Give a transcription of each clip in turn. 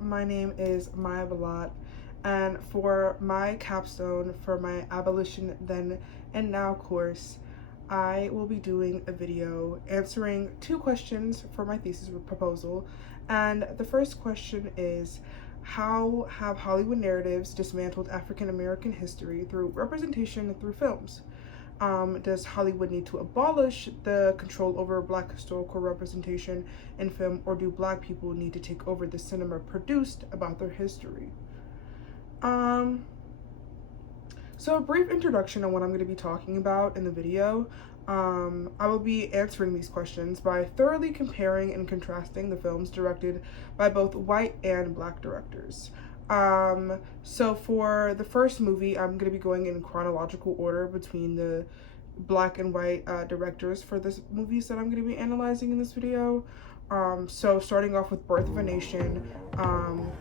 my name is Maya Balat, and for my capstone for my abolition then and now course, I will be doing a video answering two questions for my thesis proposal. And the first question is, how have Hollywood narratives dismantled African American history through representation through films? Does Hollywood need to abolish the control over Black historical representation in film, or do Black people need to take over the cinema produced about their history? So a brief introduction on what I'm going to be talking about in the video. I will be answering these questions by thoroughly comparing and contrasting the films directed by both white and Black directors. So for the first movie, I'm going to be going in chronological order between the Black and white directors for the movies that I'm going to be analyzing in this video. So starting off with Birth of a Nation,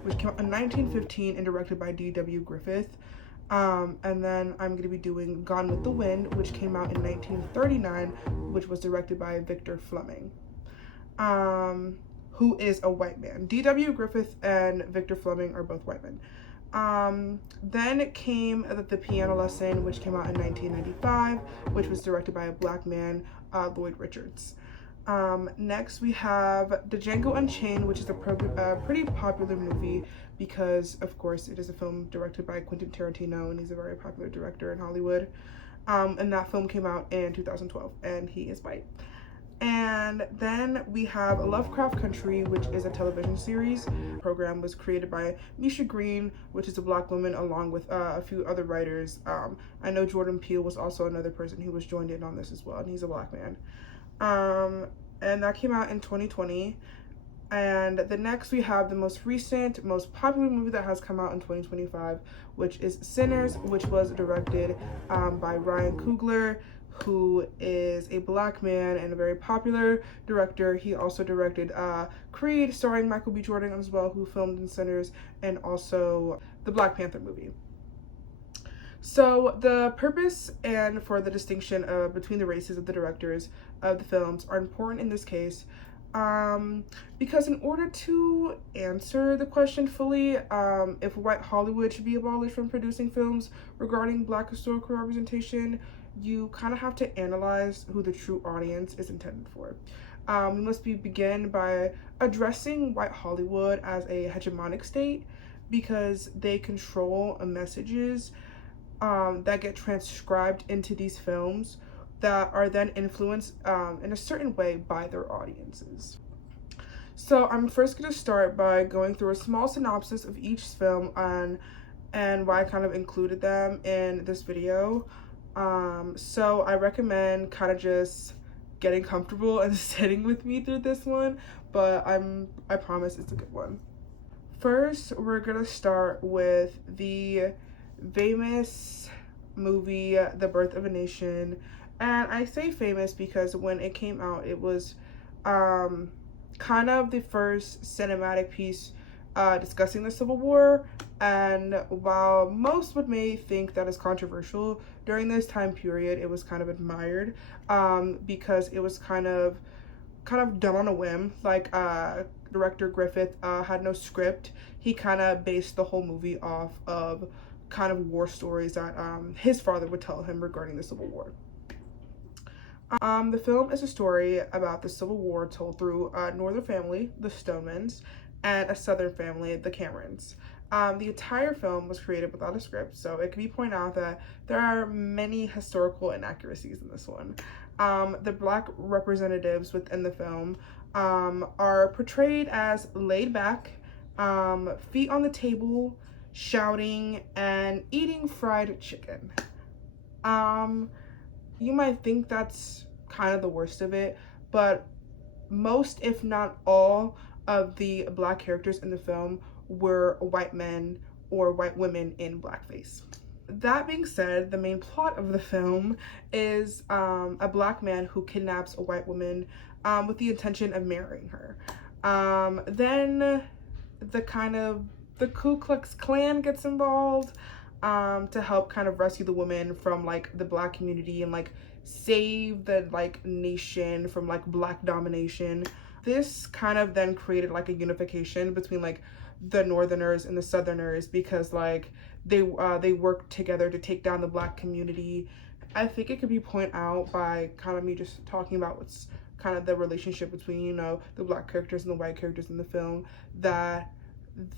which came out in 1915 and directed by D.W. Griffith. And then I'm going to be doing Gone with the Wind, which came out in 1939, which was directed by Victor Fleming, who is a white man. D.W. Griffith and Victor Fleming are both white men. Then came The Piano Lesson, which came out in 1995, which was directed by a Black man, Lloyd Richards. Next we have Django Unchained, which is a pretty popular movie because, of course, it is a film directed by Quentin Tarantino, and he's a very popular director in Hollywood. And that film came out in 2012, and he is white. And then we have Lovecraft Country, which is a television series. The program was created by Misha Green, which is a Black woman, along with a few other writers. I know Jordan Peele was also another person who was joined in on this as well, and he's a Black man. And that came out in 2020. And the next we have the most recent, most popular movie that has come out in 2025, which is Sinners, which was directed by Ryan Coogler, who is a Black man and a very popular director. He also directed Creed, starring Michael B. Jordan as well, who filmed in Sinners, and also the Black Panther movie. So the purpose and for the distinction between the races of the directors of the films are important in this case, because in order to answer the question fully, if white Hollywood should be abolished from producing films regarding Black historical representation, you kind of have to analyze who the true audience is intended for. We must begin by addressing white Hollywood as a hegemonic state, because they control messages that get transcribed into these films that are then influenced in a certain way by their audiences. So I'm first going to start by going through a small synopsis of each film and why I kind of included them in this video. So I recommend kind of just getting comfortable and sitting with me through this one, but I promise it's a good one. First, we're going to start with the famous movie The Birth of a Nation. And I say famous because when it came out, it was kind of the first cinematic piece discussing the Civil War. And while most may think that is controversial, during this time period it was kind of admired because it was kind of done on a whim. Like director Griffith had no script. He kind of based the whole movie off of kind of war stories that his father would tell him regarding the Civil War. The film is a story about the Civil War told through a northern family, the Stonemans, and a southern family, the Camerons. The entire film was created without a script, so it can be pointed out that there are many historical inaccuracies in this one. The Black representatives within the film are portrayed as laid back, feet on the table, shouting, and eating fried chicken. You might think that's kind of the worst of it, but most, if not all, of the Black characters in the film were white men or white women in blackface. That being said, the main plot of the film is a Black man who kidnaps a white woman with the intention of marrying her. Then the Ku Klux Klan gets involved to help kind of rescue the woman from like the Black community and like save the like nation from like Black domination. This kind of then created like a unification between like the Northerners and the Southerners, because like they work together to take down the Black community. I think it could be pointed out by kind of me just talking about what's kind of the relationship between, you know, the Black characters and the white characters in the film, that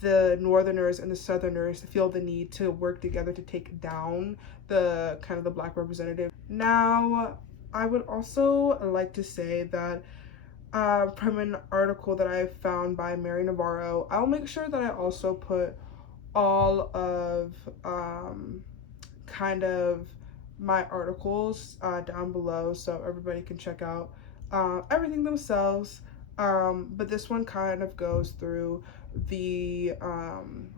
the Northerners and the Southerners feel the need to work together to take down the kind of the Black representative. Now, I would also like to say that from an article that I found by Mary Navarro, I'll make sure that I also put all of kind of my articles down below so everybody can check out everything themselves. But this one kind of goes through the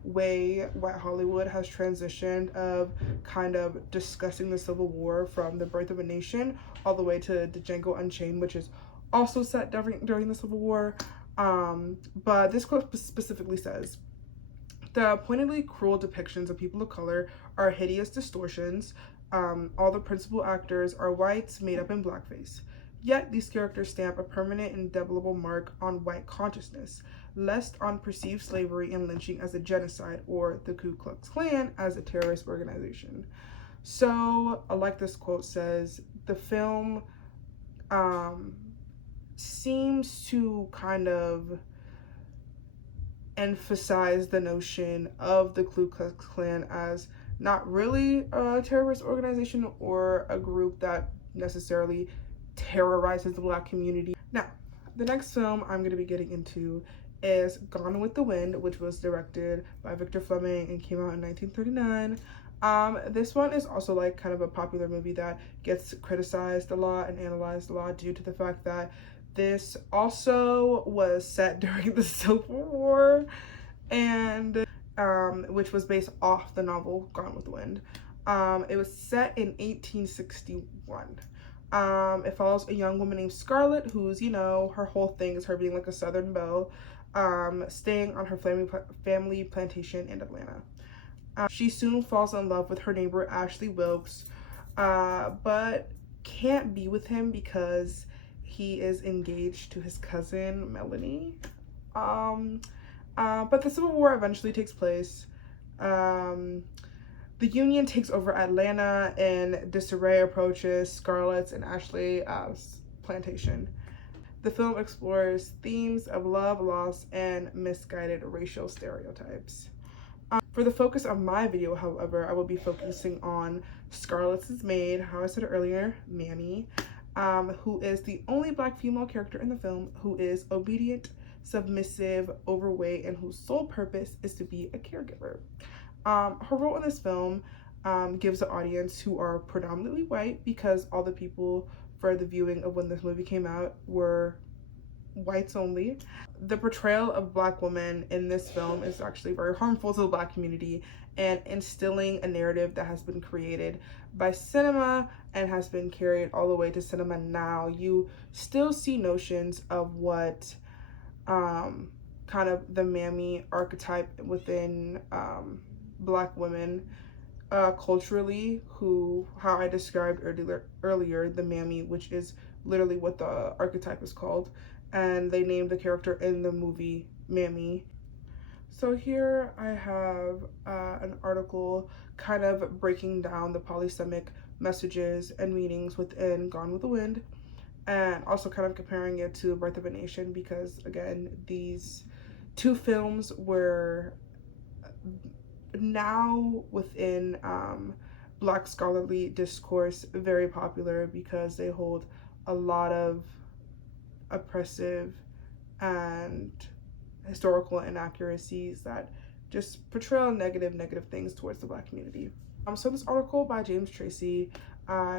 way white Hollywood has transitioned of kind of discussing the Civil War from The Birth of a Nation all the way to Django Unchained, which is also set during the Civil War. But this quote specifically says, "The pointedly cruel depictions of people of color are hideous distortions. All the principal actors are whites made up in blackface. Yet these characters stamp a permanent indelible mark on white consciousness, lest on perceived slavery and lynching as a genocide or the Ku Klux Klan as a terrorist organization." So, like this quote says, the film seems to kind of emphasize the notion of the Ku Klux Klan as not really a terrorist organization or a group that necessarily terrorizes the Black community. Now, the next film I'm going to be getting into is Gone with the Wind, which was directed by Victor Fleming and came out in 1939. This one is also like kind of a popular movie that gets criticized a lot and analyzed a lot due to the fact that this also was set during the Civil War, and which was based off the novel Gone with the Wind. It was set in 1861. It follows a young woman named Scarlett, who's, you know, her whole thing is her being like a Southern belle, staying on her family plantation in Atlanta. She soon falls in love with her neighbor Ashley Wilkes, but can't be with him because he is engaged to his cousin Melanie. But the Civil War eventually takes place. The Union takes over Atlanta and disarray approaches Scarlett's and Ashley's plantation. The film explores themes of love, loss, and misguided racial stereotypes. For the focus of my video, however, I will be focusing on Scarlett's maid, how I said earlier, Mammy, who is the only Black female character in the film who is obedient, submissive, overweight, and whose sole purpose is to be a caregiver. Her role in this film gives the audience, who are predominantly white, because all the people for the viewing of when this movie came out were whites only. The portrayal of Black women in this film is actually very harmful to the Black community and instilling a narrative that has been created by cinema and has been carried all the way to cinema now. You still see notions of what kind of the mammy archetype within Black women culturally, how I described earlier the mammy, which is literally what the archetype is called, and they named the character in the movie Mammy. So here I have an article kind of breaking down the polysemic messages and meanings within Gone with the Wind, and also kind of comparing it to Birth of a Nation, because again, these two films were now within Black scholarly discourse very popular because they hold a lot of oppressive and historical inaccuracies that just portray negative things towards the Black community. So this article by James Tracy,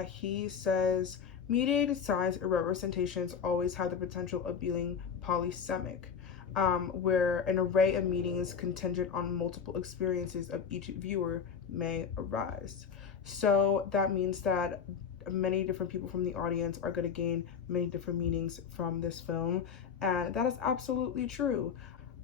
he says, mediated signs or representations always have the potential of being polysemic, where an array of meanings contingent on multiple experiences of each viewer may arise. So that means that many different people from the audience are going to gain many different meanings from this film, and that is absolutely true.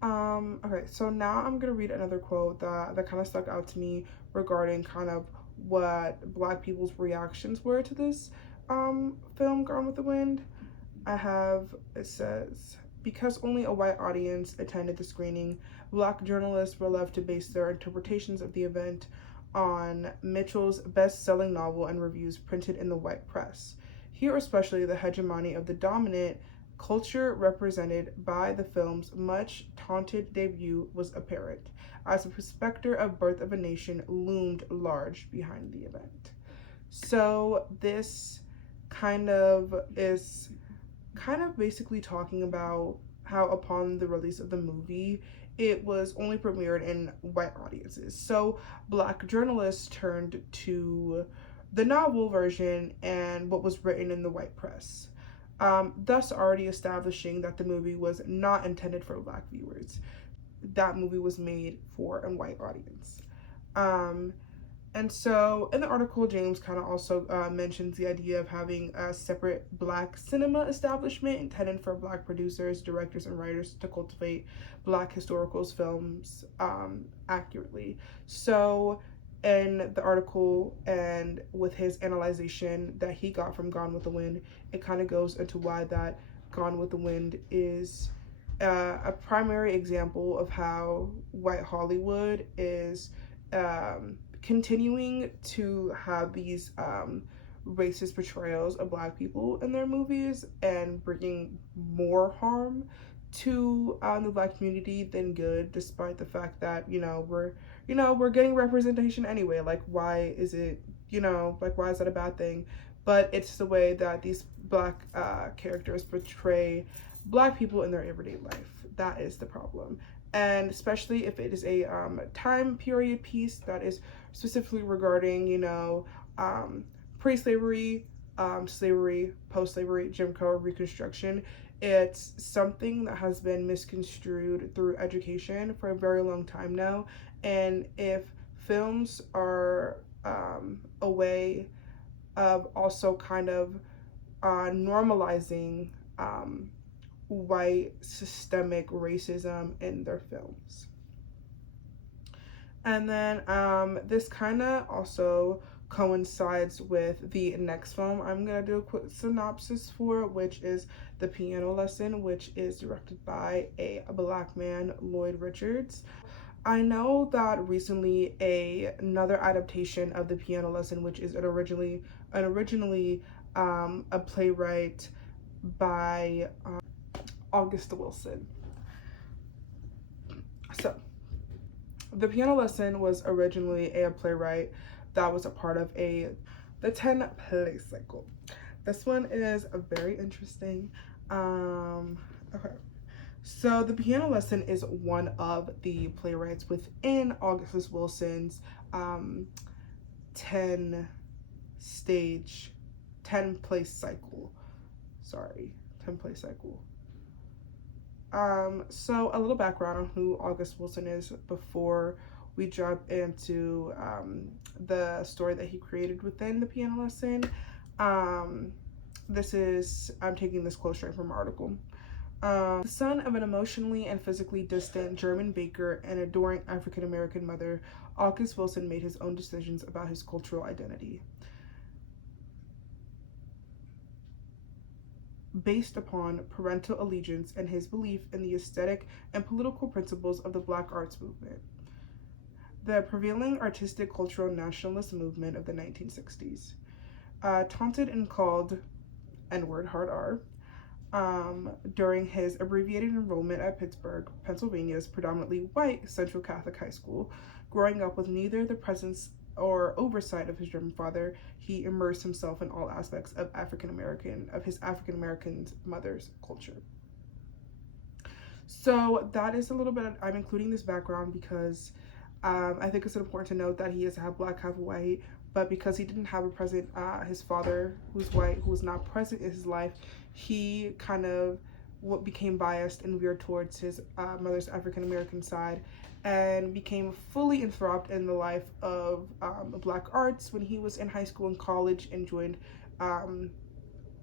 Okay, so now I'm going to read another quote that kind of stuck out to me regarding kind of what Black people's reactions were to this film, Gone with the Wind. It says, Because only a white audience attended the screening, black journalists were left to base their interpretations of the event on Mitchell's best-selling novel and reviews printed in the white press. Here especially, the hegemony of the dominant culture represented by the film's much taunted debut was apparent, as the specter of Birth of a Nation loomed large behind the event. So this kind of is basically talking about how upon the release of the movie, it was only premiered in white audiences. So black journalists turned to the novel version and what was written in the white press, thus already establishing that the movie was not intended for black viewers. That movie was made for a white audience. And so in the article, James kind of also mentions the idea of having a separate black cinema establishment intended for black producers, directors, and writers to cultivate black historical films accurately. So in the article and with his analyzation that he got from Gone with the Wind, it kind of goes into why that Gone with the Wind is a primary example of how white Hollywood is continuing to have these racist portrayals of black people in their movies and bringing more harm to the black community than good, despite the fact that we're getting representation anyway. Like, why is it, why is that a bad thing? But it's the way that these black characters portray black people in their everyday life. That is the problem. And especially if it is a time period piece that is specifically regarding, pre-slavery, slavery, post-slavery, Jim Crow, Reconstruction. It's something that has been misconstrued through education for a very long time now. And if films are a way of also kind of normalizing white systemic racism in their films. And then this kind of also coincides with the next film I'm going to do a quick synopsis for, which is The Piano Lesson, which is directed by a black man, Lloyd Richards. I know that recently another adaptation of The Piano Lesson, which is originally a playwright by August Wilson. So, The Piano Lesson was originally a playwright that was a part of the 10-play cycle. This one is very interesting. Okay. So, The Piano Lesson is one of the playwrights within August Wilson's 10-play cycle. Sorry, 10-play cycle. So a little background on who August Wilson is before we jump into the story that he created within The Piano Lesson. I'm taking this quote straight from an article. The son of an emotionally and physically distant German baker and adoring African-American mother, August Wilson made his own decisions about his cultural identity, based upon parental allegiance and his belief in the aesthetic and political principles of the Black arts movement, the prevailing artistic cultural nationalist movement of the 1960s. Taunted and called N-word hard R during his abbreviated enrollment at Pittsburgh, Pennsylvania's predominantly white Central Catholic high school, growing up with neither the presence or oversight of his German father, he immersed himself in all aspects of his African-American mother's culture. So that is a little bit, I'm including this background because I think it's important to note that he is half black, half white, but because he didn't have his father, who's white, who was not present in his life, he kind of became biased and veered towards his mother's African-American side, and became fully enthralled in the life of Black arts when he was in high school and college, and joined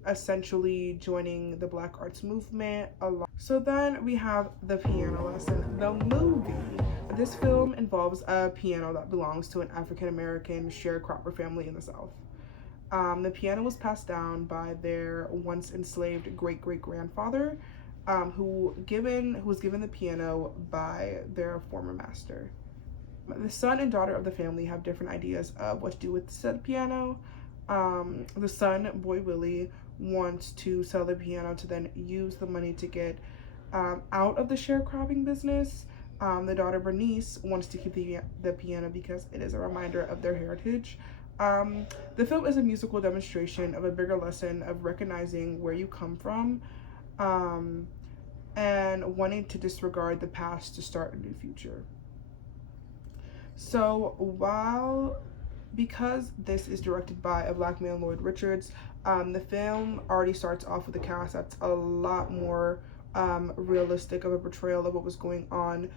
essentially joining the Black arts movement a lot. So then we have The Piano Lesson, the movie. This film involves a piano that belongs to an African-American sharecropper family in the South. The piano was passed down by their once enslaved great-great-grandfather, who was given the piano by their former master. The son and daughter of the family have different ideas of what to do with said piano. The son, Boy Willie, wants to sell the piano to then use the money to get out of the sharecropping business. The daughter, Bernice, wants to keep the piano because it is a reminder of their heritage. The film is a musical demonstration of a bigger lesson of recognizing where you come from, and wanting to disregard the past to start a new future. So because this is directed by a black man, Lloyd Richards, the film already starts off with a cast that's a lot more realistic of a portrayal of what was going on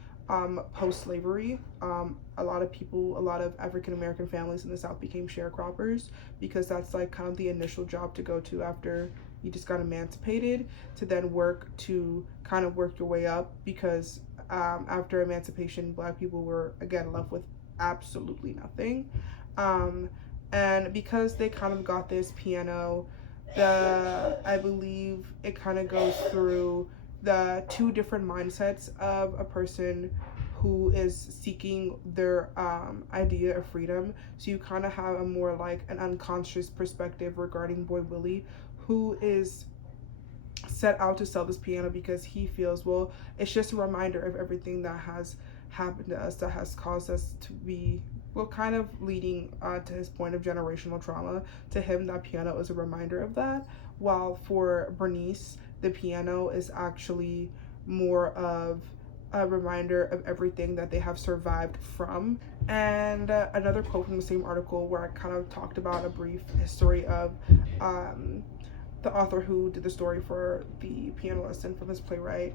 post-slavery. A lot of African American families in the South became sharecroppers because that's like kind of the initial job to go to after you just got emancipated, to then work your way up, because after emancipation, black people were again left with absolutely nothing. And because they kind of got this piano, I believe it kind of goes through the two different mindsets of a person who is seeking their idea of freedom. So you kind of have a more like an unconscious perspective regarding Boy Willie, who is set out to sell this piano because he feels, well, it's just a reminder of everything that has happened to us, that has caused us to be, well, kind of leading to his point of generational trauma. To him, that piano is a reminder of that, while for Bernice, the piano is actually more of a reminder of everything that they have survived from. And another quote from the same article, where I kind of talked about a brief history of the author who did the story for the piano lesson from his playwright.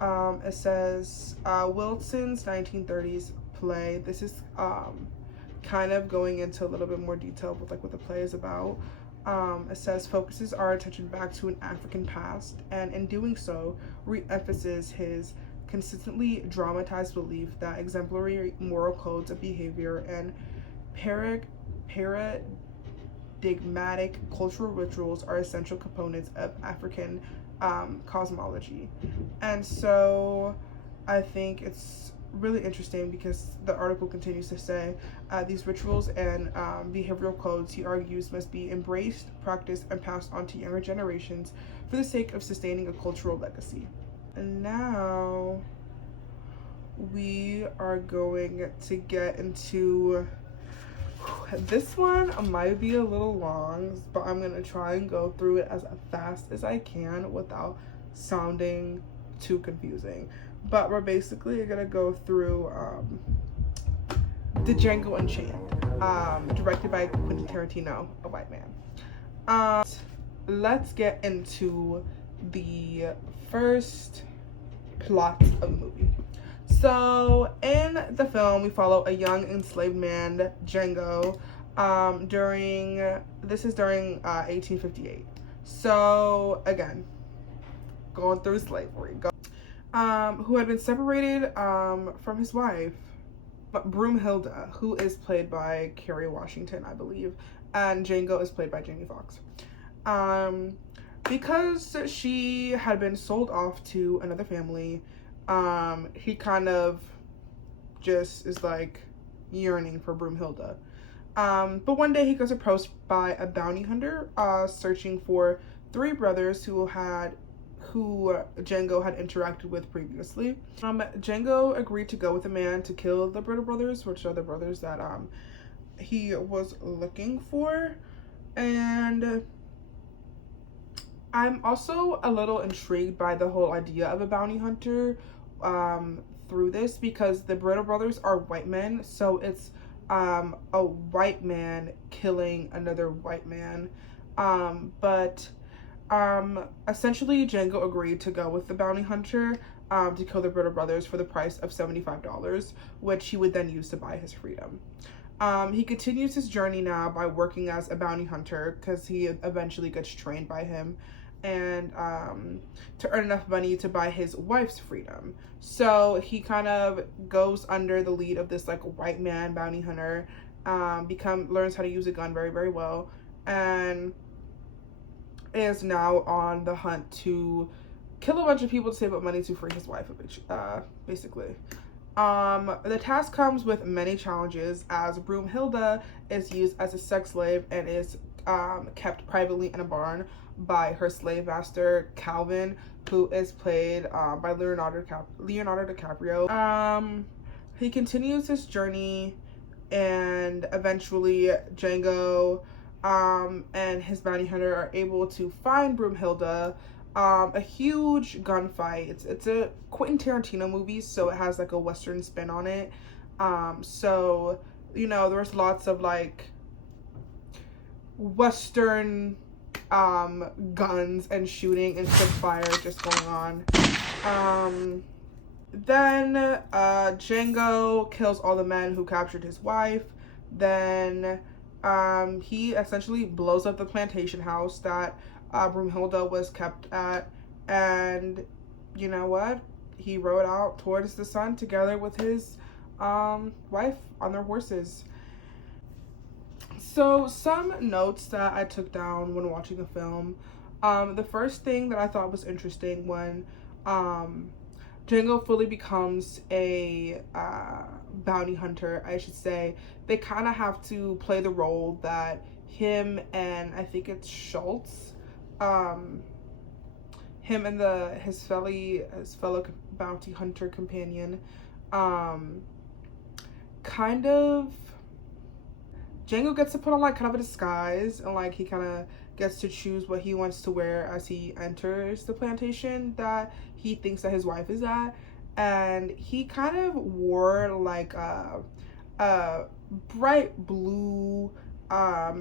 It says, Wilson's 1930s play, this is kind of going into a little bit more detail with like what the play is about. It says, focuses our attention back to an African past, and in doing so, re-emphasizes his consistently dramatized belief that exemplary moral codes of behavior and paradigmatic cultural rituals are essential components of African cosmology. And so I think it's really interesting because the article continues to say these rituals and behavioral codes, he argues, must be embraced, practiced, and passed on to younger generations for the sake of sustaining a cultural legacy. And now we are going to get into, this one might be a little long, but I'm going to try and go through it as fast as I can without sounding too confusing. But we're basically going to go through the Django Unchained, directed by Quentin Tarantino, a white man. Let's get into the first plot of the movie. So in the film, we follow a young enslaved man, Django, during 1858. So again, going through slavery, who had been separated from his wife, Broomhilda, who is played by Kerry Washington, I believe, and Django is played by Jamie Foxx. Because she had been sold off to another family, he kind of just is like yearning for Broomhilda. But one day he goes approached by a bounty hunter searching for three brothers who Django had interacted with previously. Django agreed to go with a man to kill the Brittle brothers, which are the brothers that he was looking for. And I'm also a little intrigued by the whole idea of a bounty hunter through this, because the Brittle brothers are white men, so it's a white man killing another white man. Essentially Django agreed to go with the bounty hunter to kill the Brittle brothers for the price of $75, which he would then use to buy his freedom. He continues his journey now by working as a bounty hunter, because he eventually gets trained by him, and to earn enough money to buy his wife's freedom. So he kind of goes under the lead of this like white man bounty hunter, learns how to use a gun very, very well, and is now on the hunt to kill a bunch of people to save up money to free his wife, basically. The task comes with many challenges, as Broomhilda is used as a sex slave and is kept privately in a barn by her slave master Calvin, who is played by Leonardo DiCaprio. He continues his journey, and eventually Django and his bounty hunter are able to find Broomhilda. A huge gunfight. It's a Quentin Tarantino movie, so it has like a Western spin on it. So, you know, there's lots of like Western guns and shooting and quick fire just going on. Then Django kills all the men who captured his wife. Then he essentially blows up the plantation house that Broomhilda was kept at, and you know what? He rode out towards the sun together with his wife on their horses. So some notes that I took down when watching the film. The first thing that I thought was interesting when Django fully becomes a bounty hunter, I should say, they kind of have to play the role that him and I think it's Schultz, him and his fellow bounty hunter companion, kind of, Django gets to put on like kind of a disguise, and like he kind of gets to choose what he wants to wear as he enters the plantation that he thinks that his wife is at, and he kind of wore like a bright blue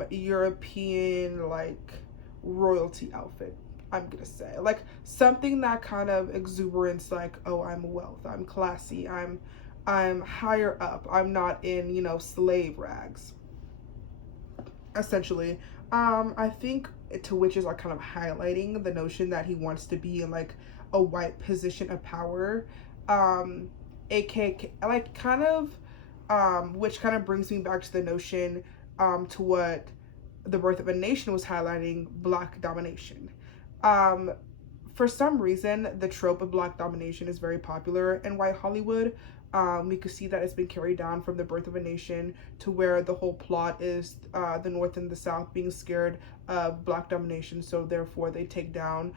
European like royalty outfit, I'm gonna say, like something that kind of exuberance, like, oh, I'm wealth, I'm classy, I'm higher up, I'm not in, you know, slave rags, essentially. I think to witches are kind of highlighting the notion that he wants to be in like a white position of power, aka like kind of which kind of brings me back to the notion to what The Birth of a Nation was highlighting, Black domination. For some reason, the trope of Black domination is very popular in white Hollywood. We could see that it's been carried down from The Birth of a Nation to where the whole plot is the North and the South being scared of Black domination, so therefore they take down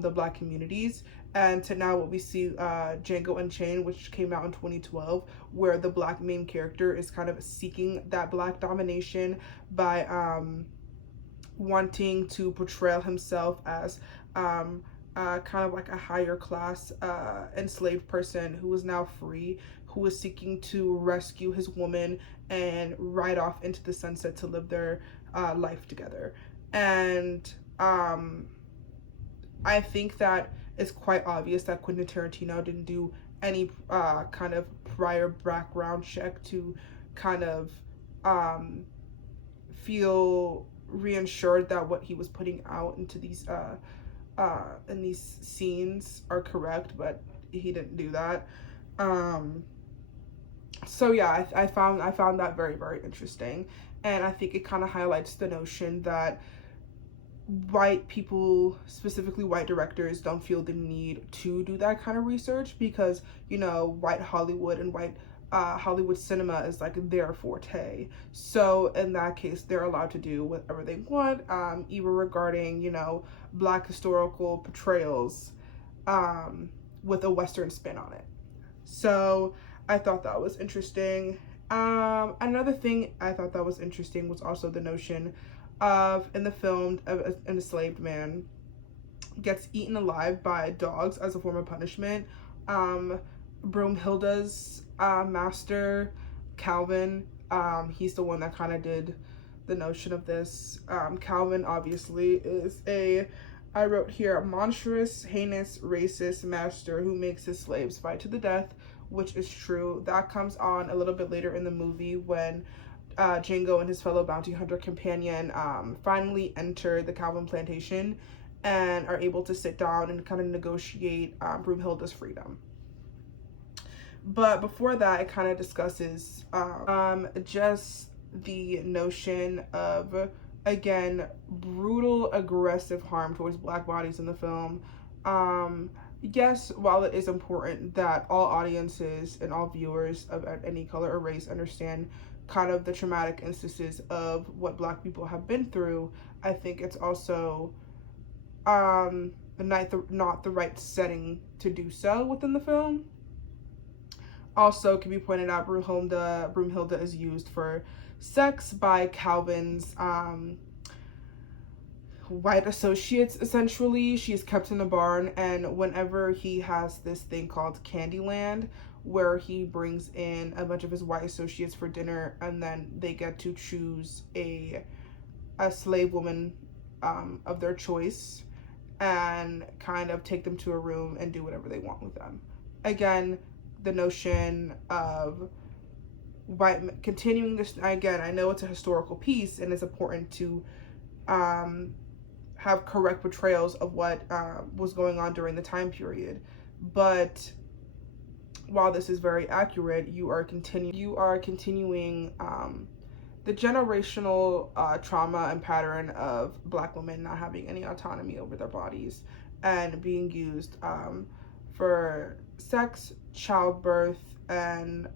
the Black communities. And to now what we see, Django Unchained, which came out in 2012, where the Black main character is kind of seeking that Black domination by wanting to portray himself as kind of like a higher class enslaved person who is now free, who is seeking to rescue his woman and ride off into the sunset to live their life together. And I think that it's quite obvious that Quentin Tarantino didn't do any kind of prior background check to kind of feel reassured that what he was putting out into these in these scenes are correct, but he didn't do that. So yeah, I found that very, very interesting, and I think it kind of highlights the notion that white people, specifically white directors, don't feel the need to do that kind of research because, you know, white Hollywood and white Hollywood cinema is like their forte. So in that case, they're allowed to do whatever they want, even regarding, you know, Black historical portrayals with a Western spin on it. So I thought that was interesting. Another thing I thought that was interesting was also the notion of, in the film, an enslaved man gets eaten alive by dogs as a form of punishment. Broomhilda's master, Calvin, he's the one that kind of did the notion of this. Calvin obviously is I wrote here, a monstrous, heinous, racist master who makes his slaves fight to the death, which is true. That comes on a little bit later in the movie when Django and his fellow bounty hunter companion finally enter the Calvin plantation and are able to sit down and kind of negotiate Broomhilda's freedom. But before that, it kind of discusses just the notion of, again, brutal, aggressive harm towards Black bodies in the film. Yes, while it is important that all audiences and all viewers of any color or race understand kind of the traumatic instances of what Black people have been through, I think it's also not the right setting to do so within the film. Also, can be pointed out, Broomhilda is used for sex by Calvin's white associates. Essentially, she's kept in a barn, and whenever he has this thing called Candyland, where he brings in a bunch of his white associates for dinner, and then they get to choose a slave woman of their choice and kind of take them to a room and do whatever they want with them. Again, the notion of white continuing this, again, I know it's a historical piece and it's important to have correct portrayals of what was going on during the time period, but while this is very accurate, you are continuing the generational trauma and pattern of Black women not having any autonomy over their bodies and being used for sex, childbirth, and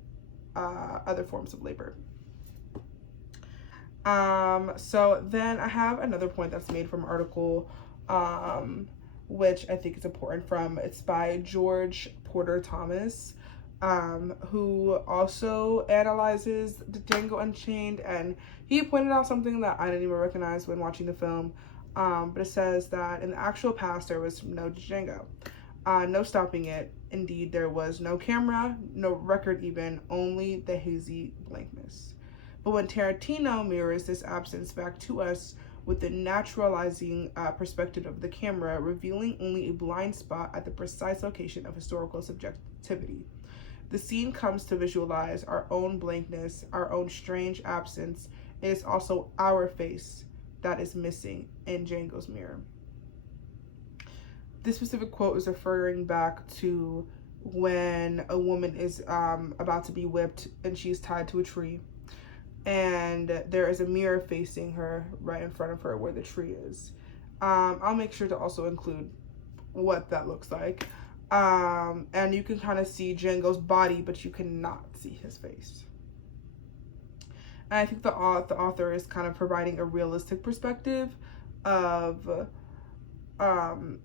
other forms of labor. So then I have another point that's made from an article, which I think is important it's by George Porter Thomas, who also analyzes the Django Unchained, and he pointed out something that I didn't even recognize when watching the film, but it says that in the actual past there was no Django, no stopping it. Indeed, there was no camera, no record even, only the hazy blankness. But when Tarantino mirrors this absence back to us with the naturalizing perspective of the camera, revealing only a blind spot at the precise location of historical subjectivity, the scene comes to visualize our own blankness, our own strange absence. It is also our face that is missing in Django's mirror. This specific quote is referring back to when a woman is about to be whipped and she's tied to a tree, and there is a mirror facing her right in front of her where the tree is. I'll make sure to also include what that looks like. And you can kind of see Django's body, but you cannot see his face. And I think the author is kind of providing a realistic perspective of,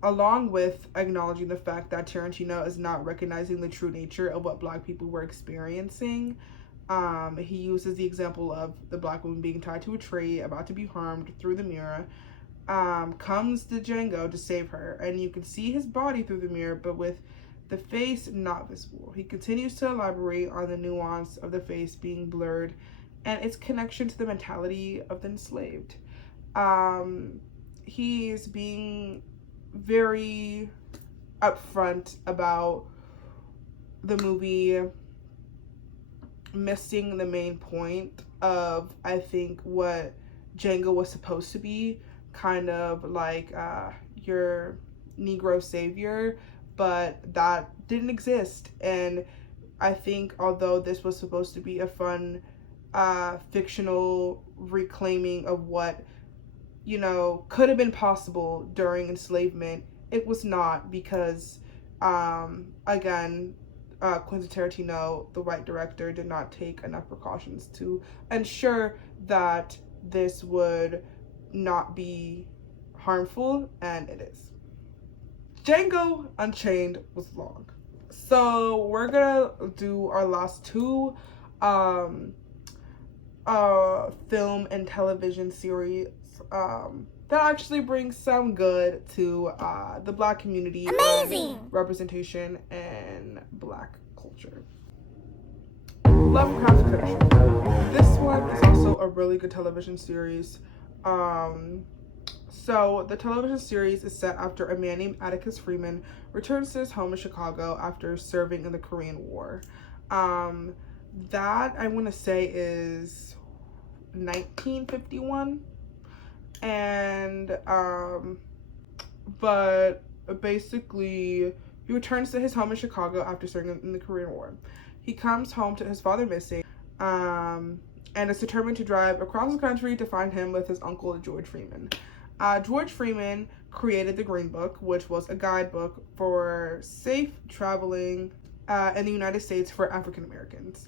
along with acknowledging the fact that Tarantino is not recognizing the true nature of what Black people were experiencing. He uses the example of the Black woman being tied to a tree, about to be harmed through the mirror. Comes the Django to save her, and you can see his body through the mirror, but with the face not visible. He continues to elaborate on the nuance of the face being blurred and its connection to the mentality of the enslaved. He's being very upfront about the movie missing the main point of, I think, what Django was supposed to be, kind of like your Negro savior, but that didn't exist. And I think although this was supposed to be a fun fictional reclaiming of what, could have been possible during enslavement, it was not, because again, Quentin Tarantino, the white director, did not take enough precautions to ensure that this would not be harmful, and it is. Django Unchained was long, so we're gonna do our last two film and television series that actually brings some good to the Black community. Amazing representation in Black culture. Lovecraft Country. This one is also a really good television series. So the television series is set after a man named Atticus Freeman returns to his home in Chicago after serving in the Korean War. That I want to say is 1951, and but basically he returns to his home in Chicago after serving in the Korean War. He comes home to his father missing, and is determined to drive across the country to find him with his uncle George Freeman. George Freeman created the Green Book, which was a guidebook for safe traveling in the United States for African Americans.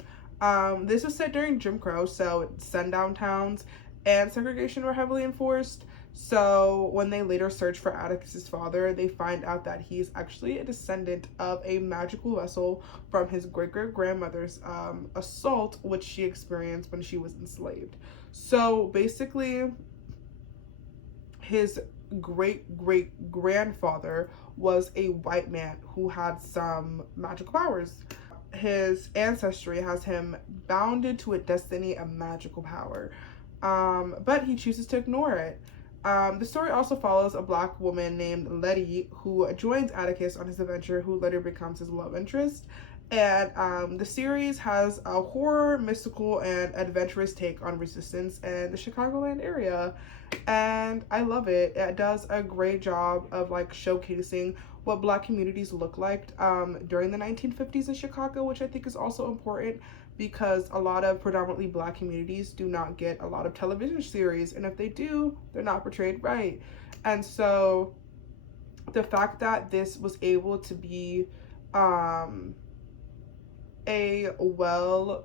This was set during Jim Crow, so sundown towns and segregation were heavily enforced. So when they later search for Atticus's father, they find out that he's actually a descendant of a magical vessel from his great-great-grandmother's assault, which she experienced when she was enslaved. So basically, his great-great-grandfather was a white man who had some magical powers. His ancestry has him bounded to a destiny of magical power, but he chooses to ignore it. The story also follows a black woman named Letty who joins Atticus on his adventure, who later becomes his love interest. And the series has a horror, mystical, and adventurous take on resistance in the Chicagoland area. And I love it. It does a great job of like showcasing what black communities look like during the 1950s in Chicago, which I think is also important because a lot of predominantly black communities do not get a lot of television series, and if they do, they're not portrayed right. And so the fact that this was able to be a well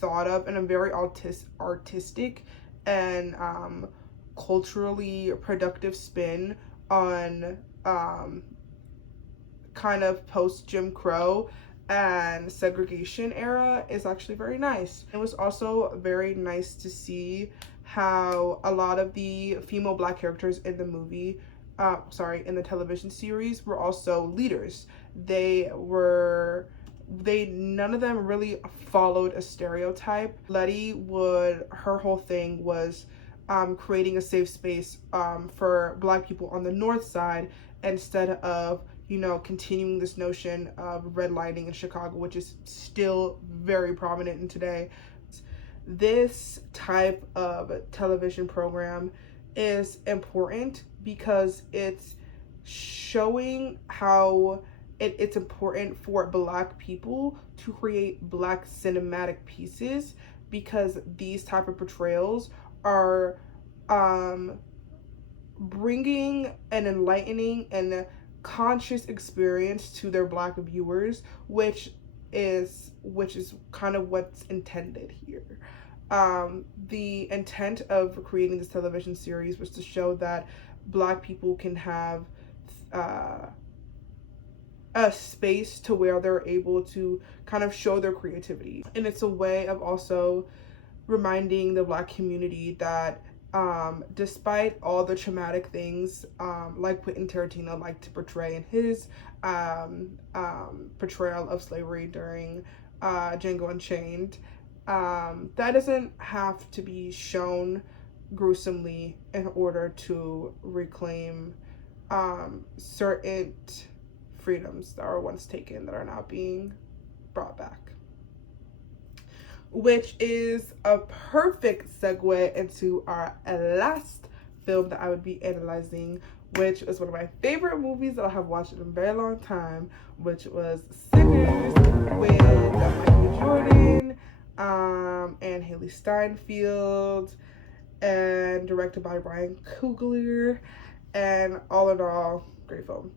thought of and a very artistic and culturally productive spin on kind of post Jim Crow and segregation era is actually very nice. It was also very nice to see how a lot of the female black characters in the movie, in the television series were also leaders. None of them really followed a stereotype. Letty her whole thing was creating a safe space for black people on the north side instead of, continuing this notion of redlining in Chicago, which is still very prominent in today. This type of television program is important because it's showing how it's important for black people to create black cinematic pieces, because these type of portrayals are bringing an enlightening and conscious experience to their black viewers, which is kind of what's intended here. The intent of creating this television series was to show that black people can have a space to where they're able to kind of show their creativity. And it's a way of also reminding the black community that despite all the traumatic things like Quentin Tarantino liked to portray in his portrayal of slavery during Django Unchained, that doesn't have to be shown gruesomely in order to reclaim certain freedoms that were once taken that are now being brought back. Which is a perfect segue into our last film that I would be analyzing, which is one of my favorite movies that I have watched in a very long time, which was Sinners with Michael Jordan and Haley Steinfeld, and directed by Ryan Coogler, and all in all, great film.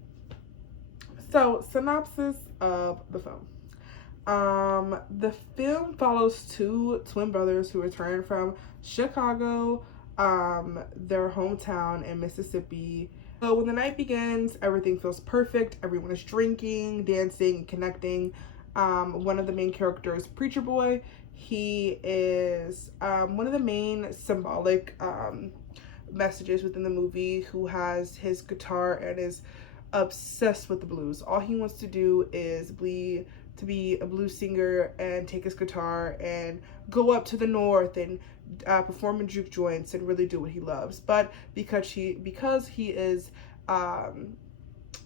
So, synopsis of the film. The film follows two twin brothers who return from Chicago, their hometown in Mississippi. So when the night begins, everything feels perfect. Everyone is drinking, dancing, connecting. One of the main characters, Preacher Boy, he is one of the main symbolic messages within the movie, who has his guitar and is obsessed with the blues. All he wants to do is be a blues singer and take his guitar and go up to the north and perform in juke joints and really do what he loves. But because he is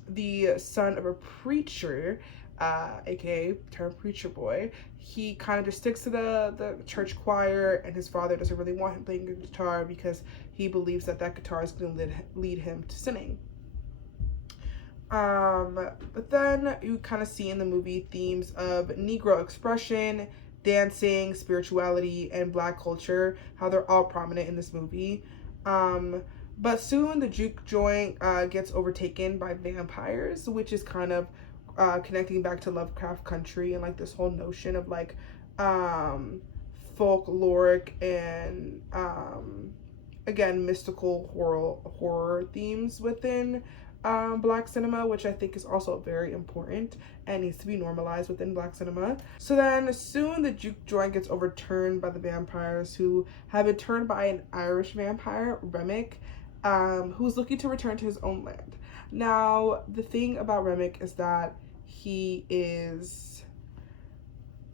the son of a preacher, aka term Preacher Boy, he kind of just sticks to the church choir, and his father doesn't really want him playing the guitar because he believes that guitar is going to lead him to sinning. But then you kind of see in the movie themes of Negro expression, dancing, spirituality, and black culture, how they're all prominent in this movie. But soon the juke joint gets overtaken by vampires, which is kind of connecting back to Lovecraft Country and like this whole notion of like um, folkloric and again mystical horror themes within black cinema, which I think is also very important and needs to be normalized within black cinema. So then soon the juke joint gets overturned by the vampires, who have been turned by an Irish vampire, Remick, who's looking to return to his own land. Now, the thing about Remick is that he is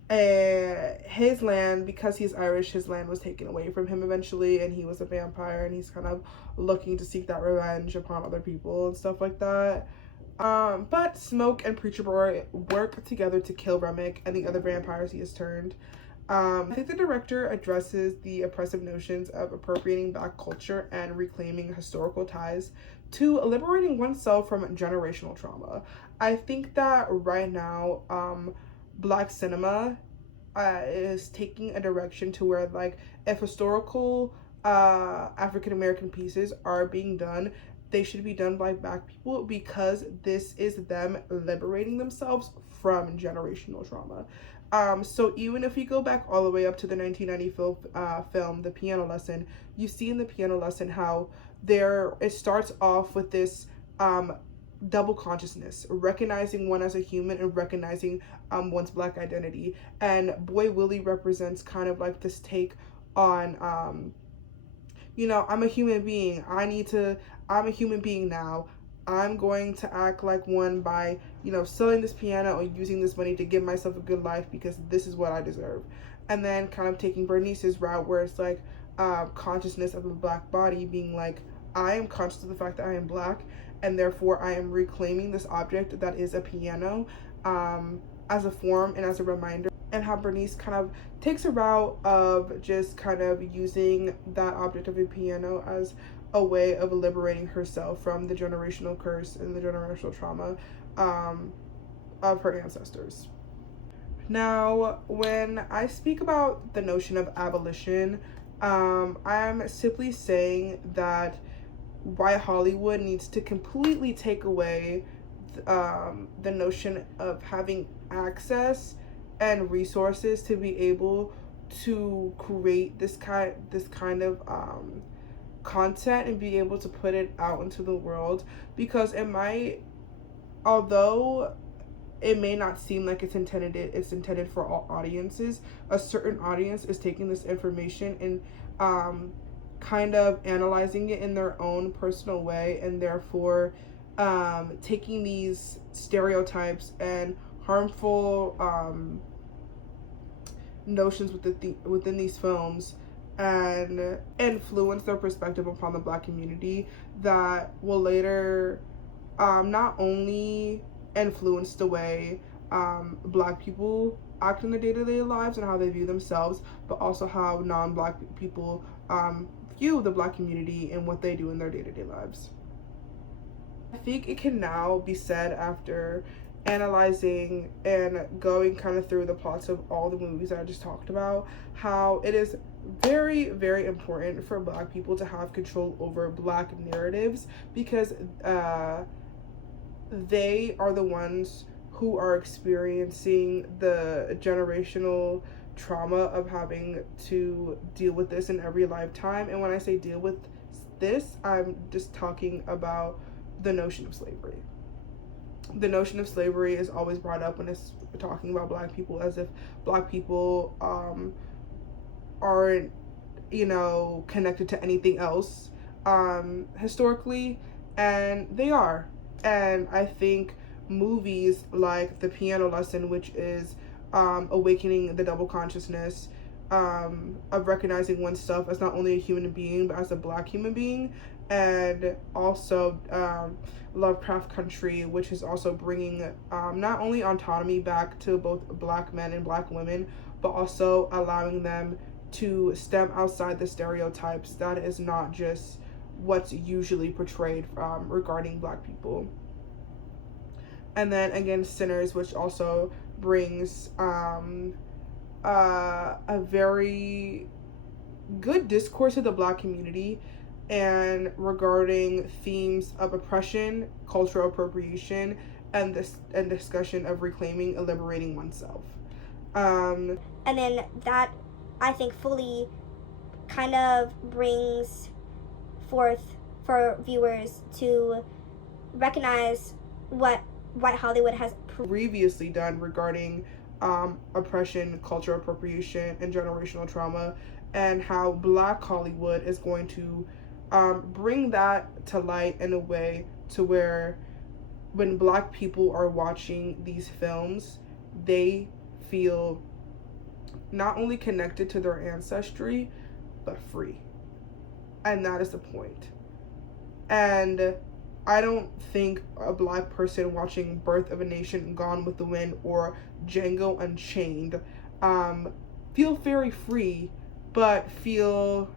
his land, because he's Irish, his land was taken away from him eventually, and he was a vampire, and he's kind of looking to seek that revenge upon other people and stuff like that. But Smoke and Preacher Boy work together to kill Remick and the other vampires he has turned. I think the director addresses the oppressive notions of appropriating Black culture and reclaiming historical ties to liberating oneself from generational trauma. I think that right now, Black cinema is taking a direction to where, like, if historical African American pieces are being done, they should be done by Black people, because this is them liberating themselves from generational trauma. So even if you go back all the way up to the 1990 film, The Piano Lesson, you see in The Piano Lesson how it starts off with this double consciousness, recognizing one as a human and recognizing one's Black identity. And Boy Willie represents kind of like this take on I'm a human being. I'm a human being now. I'm going to act like one by, selling this piano or using this money to give myself a good life, because this is what I deserve. And then kind of taking Bernice's route, where it's like consciousness of a Black body, being like, I am conscious of the fact that I am Black, and therefore I am reclaiming this object that is a piano as a form and as a reminder. And how Bernice kind of takes a route of just kind of using that object of a piano as a way of liberating herself from the generational curse and the generational trauma of her ancestors. Now, when I speak about the notion of abolition, I'm simply saying that white Hollywood needs to completely take away the notion of having access and resources to be able to create this kind of content and be able to put it out into the world, because although it may not seem like it's intended for all audiences, a certain audience is taking this information and kind of analyzing it in their own personal way, and therefore taking these stereotypes and harmful notions within these films and influence their perspective upon the Black community, that will later not only influence the way Black people act in their day-to-day lives and how they view themselves, but also how non-Black people view the Black community and what they do in their day-to-day lives. I think it can now be said, after analyzing and going kind of through the plots of all the movies that I just talked about, how it is very, very important for Black people to have control over Black narratives, because they are the ones who are experiencing the generational trauma of having to deal with this in every lifetime. And when I say deal with this, I'm just talking about the notion of slavery. The notion of slavery is always brought up when it's talking about Black people, as if Black people aren't, connected to anything else historically, and they are. And I think movies like The Piano Lesson, which is awakening the double consciousness of recognizing oneself as not only a human being but as a Black human being, and also Lovecraft Country, which is also bringing not only autonomy back to both Black men and Black women, but also allowing them to stem outside the stereotypes that is not just what's usually portrayed regarding Black people. And then again, Sinners, which also brings a very good discourse to the Black community and regarding themes of oppression, cultural appropriation, and discussion of reclaiming and liberating oneself. And then that, I think, fully kind of brings forth for viewers to recognize what white Hollywood has previously done regarding oppression, cultural appropriation, and generational trauma, and how Black Hollywood is going to bring that to light in a way to where when Black people are watching these films, they feel not only connected to their ancestry, but free. And that is the point. And I don't think a Black person watching Birth of a Nation, Gone with the Wind, or Django Unchained feel very free, but feel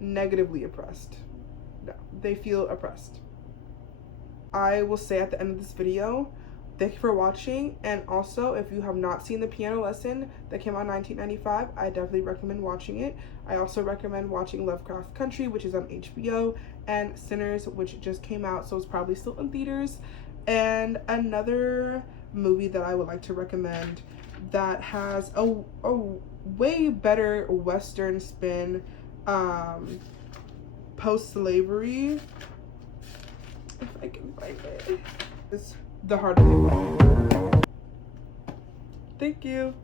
negatively oppressed. No, they feel oppressed. I will say at the end of this video, thank you for watching, and also if you have not seen The Piano Lesson that came out in 1995, I definitely recommend watching it. I also recommend watching Lovecraft Country, which is on HBO, and Sinners, which just came out, so it's probably still in theaters. And another movie that I would like to recommend that has a way better Western spin, post-slavery, if I can find it, is The Heart of It. Thank you.